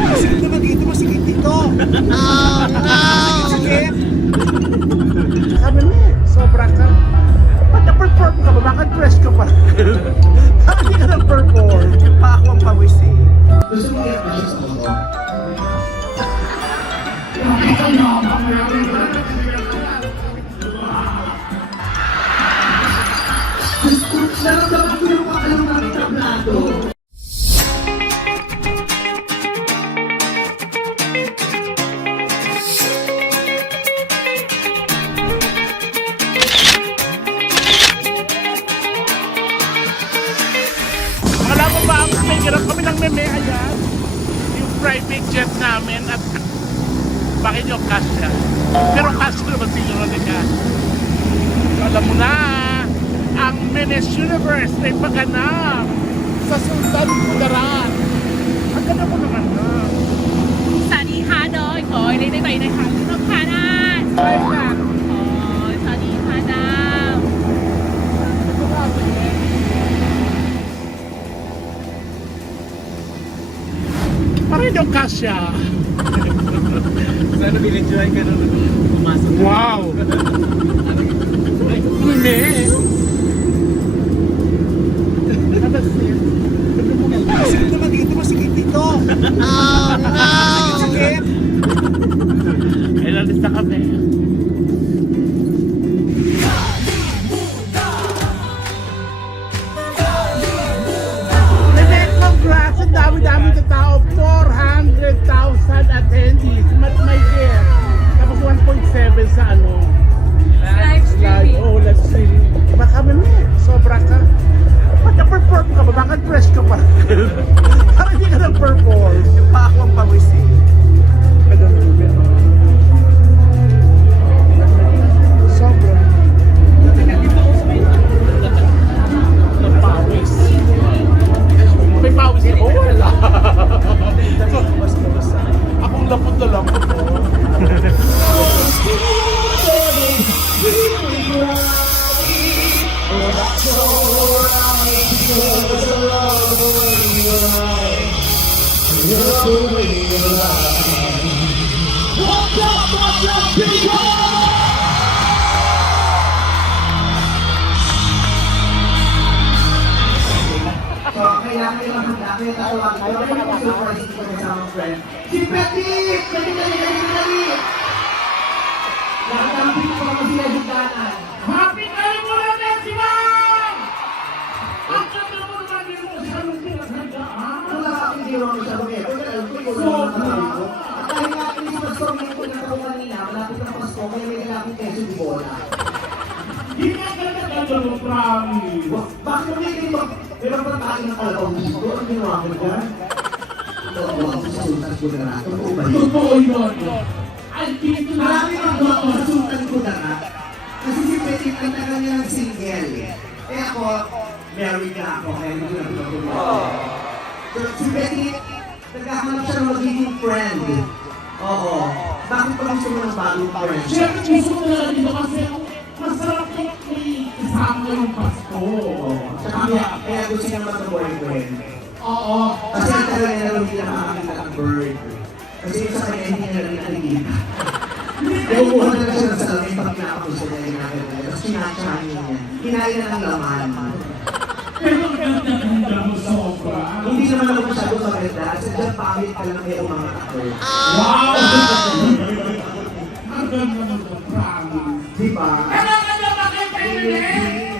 Masikip naman dito, masikip dito. Masikip. Sabi mo sobra ka. Ba't na-perform ka ba? Bakit fresh ka pa? Bakit di ka na-perform? Pa ako ang pawis eh. Gusto mo kaya pa siya sa motor? Naramdaman ko yung pakalang ng tablado. Alam mo ba, may ganap kami ng meme, ayan. Yung private jet namin at bakit yung kasya? Pero kasya naman siguro nila. Alam mo na, ang Miss Universe ay pagganap sa Sultan Kudarat. Ang ganda mo naman na. สวัสดีค่ะโดยขอเรียนได้ไหมนะคะทุกท่านนะสวัสดีค่ะสวัสดีค่ะดาว Parang yung kasya. Sana binenjoy ka nung pumasok. Wow! Hindi. Masikip naman dito, masikip dito. Masikip. Ay, lalis na kami. Congrats! Ang dami-dami ng tao. 400,000 attendees. May share. Tapos 1.7 sa ano. live streaming Oh, let's see. Baka mo sobra ka. Ba't na-perform ka ba? Bakit fresh ka pa? Bakit di ka na-perform? Pa ako ang pawis eh. Sobra. Napawis. May pawis na. Oh, wala. Akong lapot na lapot. Kailangan yung handa, kaya tatawagin ko. Kaya yung surprise ko kasama friend. Si Petit! Dali! Nakatapit ko ako sila dugdanan. Happy kayo mo na din sila! Ang ganda mo naman din mo sa anong pinaghandaan. Wala ka aking ginawa mo siya bakit? Kaya alam ko yung mga nakatabi ko. At dahil nga aking sponsor mo yung pinakaw kanina, malapit na Pasko, kaya may kailangan keso di bola. Hindi ka ganda mo, promise. Bakit mo may ganito? Meron ba tayo ng kalabaw dito? Ang ginawa mo dyan? Totoo ako sa Sultan Kudarat. Totoo ba yun? Totoo yun. Ay, dito na. Marami ng ako sa Sultan Kudarat. Kasi si Petit ang tagal niya ng single. Eh ako, married na ako. Kaya hindi ko na pinag-ulit. So si Petit, nagkahanap siya ng magiging friend. Oo. Bakit pa gusto mo ng bagong friend? Siyempre, gusto ko na dito kasi masarap yung may kasama yung Pasko. Kaya gusto niya mag-boyfriend. Oo. Kasi ang tagal niya lang hindi nakakakita ng bird. Kasi yung sa kanya hindi niya rin nakikita. Nakukuha na lang siya ng salamin pag pinakapuso niya yung nakikita. Tapos kinatsahan niya. Kinain na ng laman. Pero ang ganda mo sobra. Hindi naman ako masyado maganda. Sadyang pangit ka lang may umangat ako. Wow! Ang ganda mo sa promise. Diba? Ano ka na makita yun?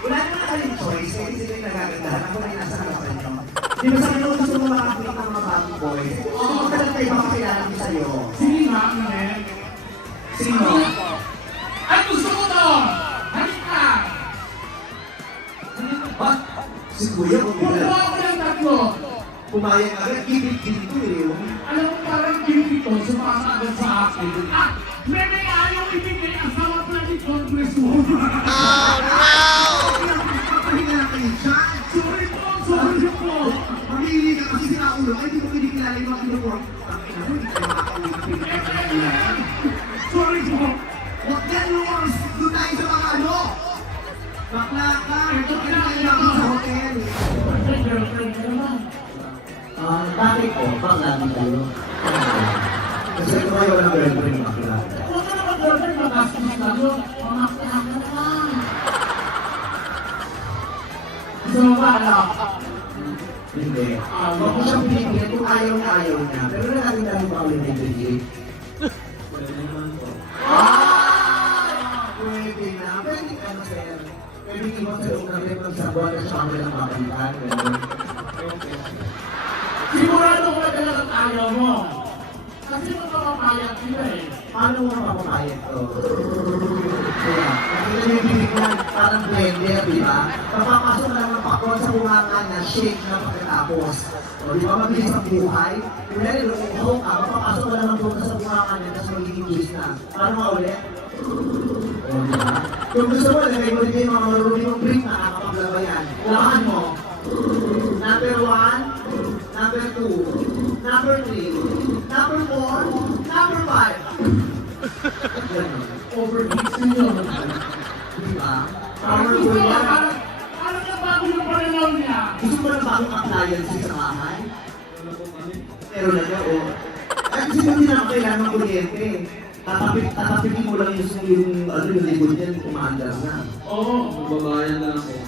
Wala naman na kayong choice. Kasi sila yung nagagandahan. Ako na yung nasa harapan nyo. Di ba sabi ko gusto mo makakita ng mga bagong boys? Kung magkalang tayo makakilala ko sa'yo. Sige nga, Manet. Sino? Ay, gusto ko to! Halika! What? Si Kuya o Kumuha Kuya? ako ng tatlo. Pumayag agad. Kibit-kibit ko eh. Alam mo, parang guilty to, sumasagad sa akin. Ah! May ayaw ibigay ang sama pala ni Congresswoman. Papahinga lang kayo dyan. Sorry po. Mamili ka kasi sila ulo. Ay, di mo kinikilala yung mga kinukurang. Ang ina mo, hindi kayo makakaulit. Sorry po. Huwag yan, Lors! Doon tayo sa mga ano! Bakla ka! Ito na. Bakit po? Bakit lagi kayo? Kasi ito kayo walang girlfriend yung bakla. Huwag ka naman girlfriend, magastos lang yun. Mamakyahan ka naman. Gusto mo ba, anak? Hindi. Huwag mo siyang pinigil kung ayaw na ayaw niya. Pero nakakita mo ba ulit ng pinigil? Pwede naman po. Pwede na. Pwede ka na, sir. Pwede ka mo sa loob ng limang sabon at siyang walang mabalikan. Sigurado ko na talagang ayaw mo. Kasi magpapapayag sila eh. Paano mo mapapayag to? Kaya, nakita niyo yung bibig na parang blender, di ba? Papapasok na lang ng pakwan sa bunganga na shake na pagkatapos. O, di ba mabilis ang buhay? Kung yan, ilong ka, papapasok na lang ng buka sa bunganga niya, tapos magiging juice na. Paano nga ulit? O, di ba? Kung gusto mo, lagay mo rin kayo mga marunong mong brief na nakakapaglaba yan. Lakan mo. Number 1, number 2, number 3, number 4, number 5. Overheat ninyo. Di ba? Parang Power gusto ko mo, yan. parang nabago yung pananaw niya. Gusto mo ng bagong appliance sa bahay? Meron na siya, o. Ay, kasi hindi naman kailangan ng kuryente. Tatapitin mo lang yung likod niya, umaandar na. Oo. Magbabayan na lang po.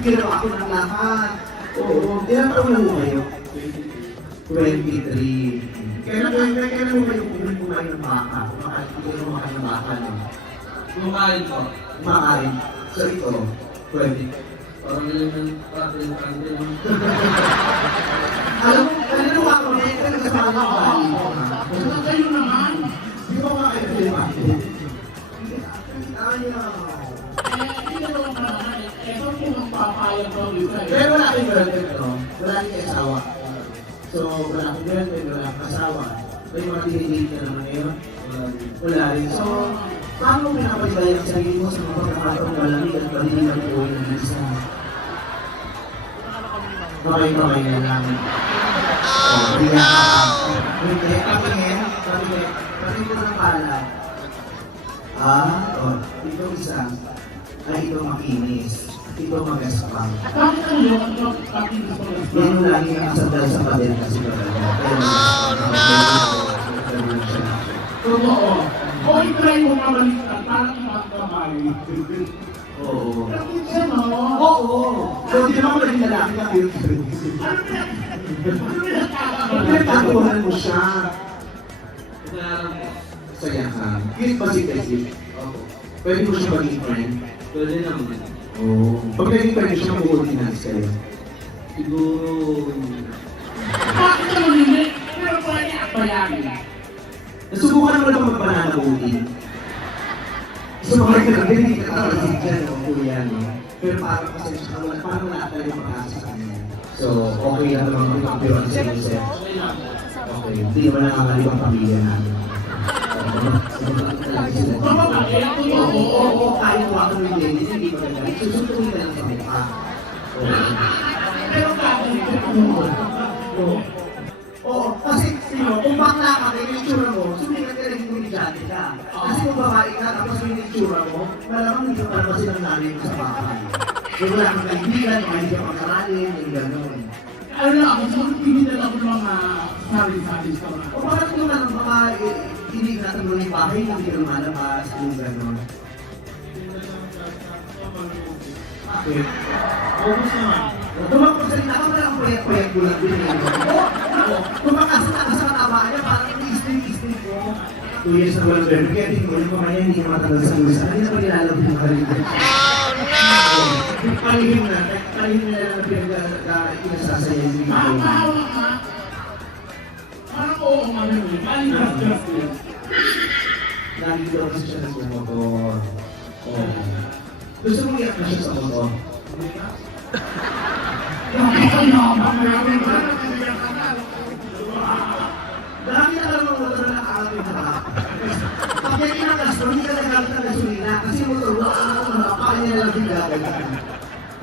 Ginawa ako ng lahat. Oo. Ilang taon na mo kayo? 23. Kailan mo kayo kumain ng baka? Kumakain ng baka, no? Kumakain po. Kumakain. So ito, 20. Parang yun yung patin-patin. Alam mo, kanino ka kami? Ito nagkasama ko ba? Saka kayo naman. Di ba kumakain ng baka? Ayaw. Hindi na naman pa naman eh. Ito kung magpapayag daw dito eh. Pero wala kang girlfriend, no? Wala kang asawa. So, wala kang girlfriend, wala kang asawa. May mga dinidate na naman ngayon? Wala rin. So, paano mo pinapalibay ang sarili mo sa mga pagkakataong malamig at palililang po ng isa? Kamay-kamay na lang. Oh, hindi na hindi, patingin. Patingin ko ng pala. Ito isa. Ay, ito makinis. Ito magaspang. Bakit ano yun? Bakit gusto mo? Yan yung lagi nakasandal sa pader kasi talaga. Oh no! Totoo. O i-try mo mabaliktad para makakabay. Oo. Bakit siya no? Oo! So, di naman ako naging lalaki na girlfriend. Pinagkakabahan mo siya. Inaarang po. Saya ka. Cute ba si Casey? Opo. Pwede mo siya maging friend? Pwede naman. Oo. Pag naging friend siya, mag-ordinance kayo. Siguro... Bakit ano hindi? Pero pwede apayarin. Nasubukan naman ako mag-banana boating. Sumakay ka lang, hindi ka talagang dyan, no? Kuya, no? Pero parang kasi parang wala talaga pag-asa sa kanya. So, okay lang naman kung kapiwan sa inyo, sir. Okay. Hindi naman nakakalibang pamilya namin. Oo, kaya mo ako ng Jenny, hindi ba ganda? Susuntuin ka lang sa mukha. Pero bakit? Oo, kasi kung bakla ka, may itsura mo, sumikat ka rin kung dati ka. Kasi kung babae ka, tapos may itsura mo, malamang hindi ka pala silang namin sa bahay. Kung wala kang kaibigan, o hindi ka pagkaralin, yung gano'n. Ano na ako, so pinitin ako ng mga sabi-sabi sa mga. O bakit kung ano, baka hindi natin mo yung bahay, hindi ka lumalabas, yung gano'n. Bakit? Focus naman. Tumakapagsalita ka, wala kang proyek-proyek mo lang din. Kumakasita ka sa katabaan niya, parang isting-isting ko. 2 years na walang verbo, kaya tingin ko yung kumaya, hindi ka matagal sa lusa. Hindi na pag-ilalabot yung kalito. Palihim na lang na pinasasaya yung mga tao. Makahawa ka. Parang oo nga naman eh. Maligras-gras din. Lagi daw kasi siya nagmumotor. Gusto mong iyak na siya sa motor? Marami na lang mga motor na nakakalapin na ka. Pag yan inakas mo, hindi ka nagalit ng gasolina. Kasi yung motor, kaya niya lang bigay.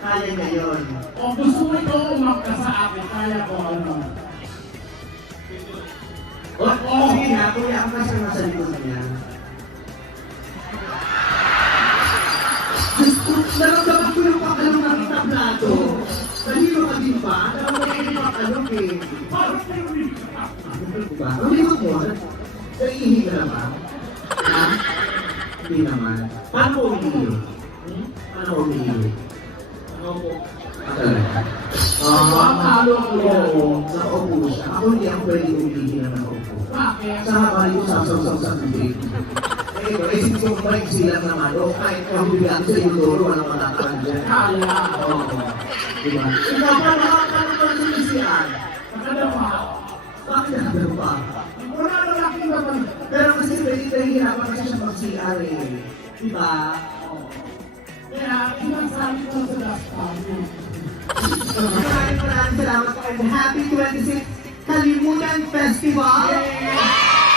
Kaya niya yun. O gusto mo ito umakta sa akin, kaya ko ano. Sige na, kuya ako kasi nasa likod niya. Naramdaman ko yung pagkalong ng tablado. Nalito ka din ba? Alam mo kayo yung makalog eh. Parang kayo rin. Diba? Nalito mo? Naiihi ka na ba? Ha? Hindi naman. Paano umiihi? Paano umiihi? Ano po? Talaga? Oo. Nakaupo siya. Ako hindi ako pwede umiihi na nakaupo. Bakit? Sa habang yung sasaw-saw sa tubig. Eh, isip ko balik silang naman. O kahit kung bigyan sa yung loro, walang matatakan dyan. Kaya. Oo. Diba? Ikaw pa nakakano pa sa isian. Nakadama. Bakit nakakano pa? Wala na laki naman. Pero kasi pwede tayo hirapan kasi siya mag-CR eh. Diba? Kaya, sinasabi ko sa daspan. Maraming salamat po and happy 26th Kalimutan Festival!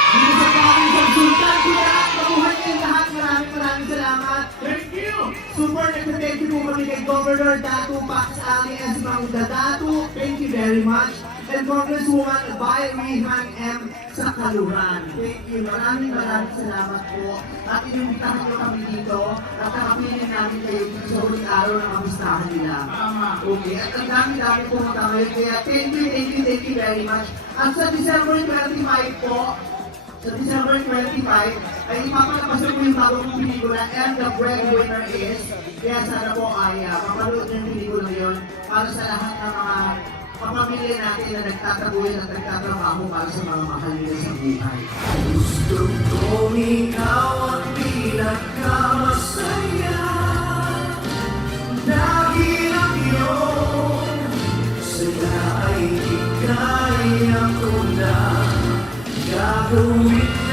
Dito sa province of Sultan Kudarat, mabuhay kayong lahat. Maraming salamat. Thank you! Super nagpa-thank you po kami kay Governor Datu Pax Ali and si Mang Datu. Thank you very much. And Congresswoman Bay Rihan M. sa Kaluran. Thank you. Maraming salamat po. At inimbitahan niyo kami dito at nakapiling namin kayo dito sa ulit araw ng kamustahan nila. Tama. Okay. At ang dami-dami pumunta ngayon. Kaya thank you very much. At sa December 25 po, sa December 25, ay ipapalabas ko yung bagong pelikula and the breadwinner is. Kaya sana po ay mapanood ng pelikula yun para sa lahat ng mga kapamilya natin na nagtatabuyan at nagtatrabaho para sa mga mahal nila sa buhay. Gusto kong ikaw ang pinagkamasaya. Dahil ang iyong saya ay di kaya ko na gagawin